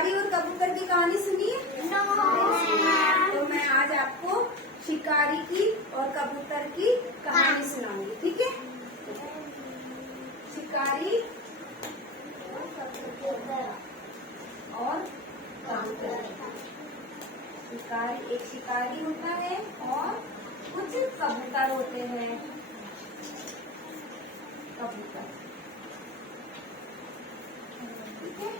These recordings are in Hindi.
शिकारी और कबूतर की कहानी सुनिए। तो मैं आज आपको शिकारी की और कबूतर की कहानी सुनाऊंगी, ठीक है। शिकारी और कबूतर। शिकारी, एक शिकारी होता है और कुछ कबूतर होते हैं। कबूतर, ठीक है।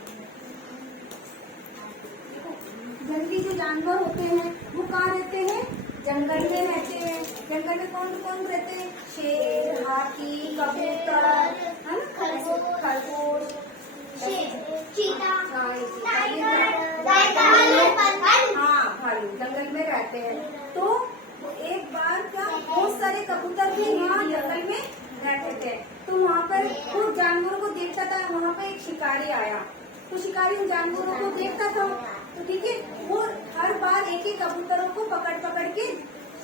जंगली जो जानवर होते हैं वो कहाँ रहते हैं? जंगल में रहते हैं। जंगल में कौन कौन रहते हैं? शेर, हाथी, कबूतर, है ना, खरगोश, चीता, हाँ भालू जंगल में रहते हैं। तो एक बार क्या बहुत सारे कबूतर भी वहाँ जंगल में रहते थे। तो वहाँ पर कुछ जानवरों को देखता था। वहाँ पर एक शिकारी आया। तो शिकारी उन जानवरों को देखता था, तो ठीक है, वो हर बार एक ही कबूतरों को पकड़ पकड़ के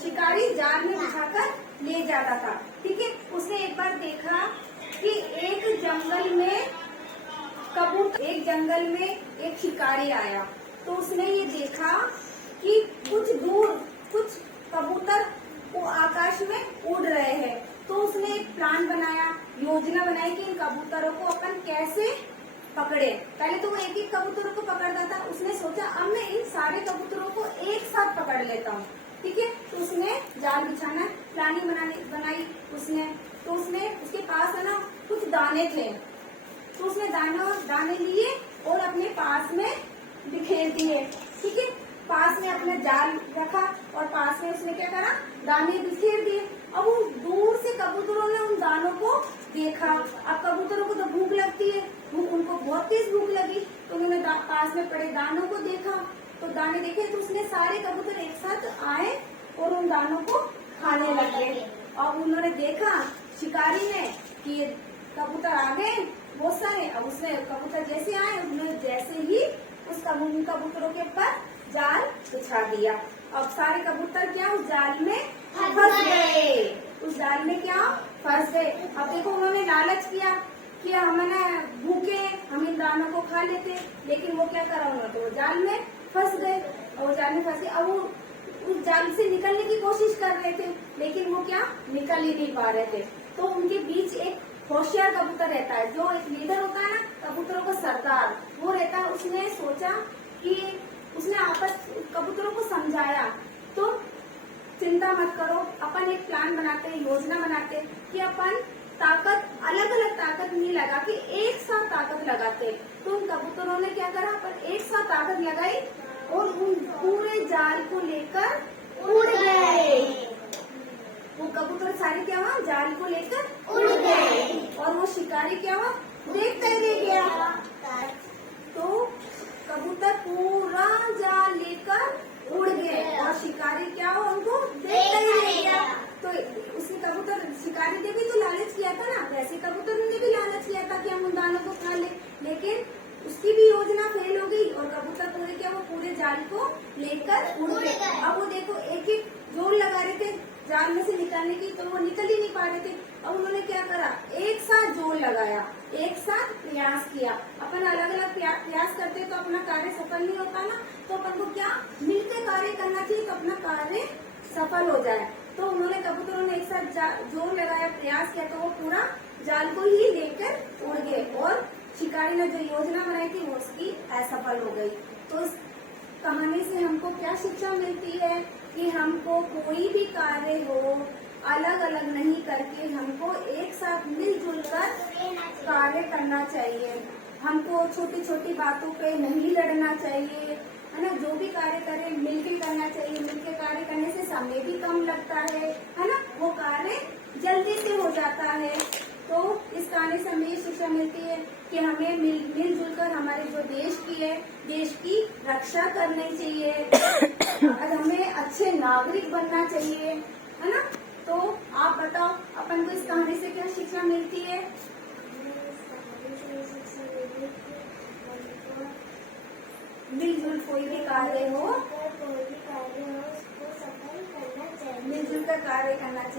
शिकारी जाल में बिछाकर ले जाता था, ठीक है। उसने एक बार देखा कि एक जंगल में एक शिकारी आया। तो उसने ये देखा कि कुछ दूर कुछ कबूतर वो आकाश में उड़ रहे हैं। तो उसने एक प्लान बनाया, योजना बनाई कि इन कबूतरों को अपन कैसे पकड़े। पहले तो वो एक एक कबूतरों को पकड़ता था। उसने सोचा अब मैं इन सारे कबूतरों को एक साथ पकड़ लेता हूँ, ठीक है। तो उसने जाल बिछाना प्लानिंग बनाई उसने। तो उसने उसके पास है ना कुछ दाने थे। तो उसने दाने लिए और अपने पास में बिखेर दिए, ठीक है। पास में अपना जाल रखा और पास में उसने क्या करा, दाने बिखेर दिए। अब वो दूर से कबूतरों ने उन दानों को देखा। अब कबूतरों को तो भूख लगती है, उनको बहुत तेज भूख लगी। तो उन्होंने पास में पड़े दानों को देखा। तो दाने देखे तो उसने सारे कबूतर एक साथ आए और उन दानों को खाने लगे। अब उन्होंने देखा शिकारी ने कि कबूतर आ गए बहुत सारे। अब उसने कबूतर जैसे आए उसने जैसे ही उस कबूतरों के ऊपर जाल बिछा दिया। अब सारे कबूतर क्या उस जाल में फंस गए। उस जाल में क्या फंस गए। अब देखो उन्होंने लालच किया कि हम ना भूखे, हम इन दानों को खा लेते, लेकिन वो क्या करा, उन्होंने तो वो जाल में फंस गए। और जाल में फंसे। अब वो उस जाल से निकलने की कोशिश कर रहे थे, लेकिन वो क्या निकल ही नहीं पा रहे थे। तो उनके बीच एक होशियार कबूतर रहता है, जो एक लीडर होता है ना कबूतरों का सरदार, वो रहता है। उसने सोचा कि उसने आपस कबूतरों को समझाया, तो चिंता मत करो, अपन एक प्लान बनाते हैं, योजना बनाते हैं कि अपन ताकत अलग अलग ताकत नहीं लगा के एक साथ ताकत लगाते। तो उन कबूतरों ने क्या करा, अपन एक साथ ताकत लगाई और उन पूरे जाल को लेकर उड़ गए। वो कबूतर सारे क्या हुआ, जाल को लेकर उड़ गए और वो शिकारी क्या हुआ, देखते ही रह गया। तो कबूतर पूरा जाल लेकर उड़ गए और शिकारी क्या हुआ, उनको देखते ही रह गया। तो उसने कबूतर शिकारी ने भी तो लालच किया था ना, वैसे कबूतर ने भी लालच किया था कि हम उन दानों को खा ले, लेकिन उसकी भी योजना फेल हो गई और कबूतर पूरे क्या वो पूरे जाल को लेकर उड़ गए। अब वो देखो एक एक जोर लगा रहे थे जाल में से निकलने की, तो वो निकल ही नहीं पा रहे थे। अब उन्होंने क्या करा, एक साथ जोर लगाया, एक साथ प्रयास किया। अपन अलग अलग प्रयास करते तो अपना कार्य सफल नहीं होता ना। तो अपन को क्या मिलकर कार्य करना चाहिए, तो अपना कार्य सफल हो जाए। तो उन्होंने कबूतरों ने एक साथ जोर लगाया, प्रयास किया, तो वो पूरा जाल को ही लेकर उड़ गए और शिकारी ने जो योजना बनाई थी वो उसकी असफल हो गई। तो इस कहानी से हमको क्या शिक्षा मिलती है कि हमको कोई भी कार्य हो अलग अलग नहीं करके हमको एक साथ मिलजुल कर कार्य करना चाहिए। हमको छोटी छोटी बातों पे नहीं लड़ना चाहिए, है ना। जो भी कार्य करें मिलकर करना चाहिए। मिलकर कार्य करने से समय भी कम लगता है ना, वो कार्य जल्दी से हो जाता है। तो इस कहानी से हमें ये शिक्षा मिलती है कि हमें मिलजुल कर हमारे जो देश की है, देश की रक्षा करनी चाहिए और हमें अच्छे नागरिक बनना चाहिए, है ना। तो आप बताओ अपन को इस कहानी से क्या शिक्षा मिलती है? मिलजुल कोई भी कार्य हो मिलजुल कर कार्य करना चाहिए।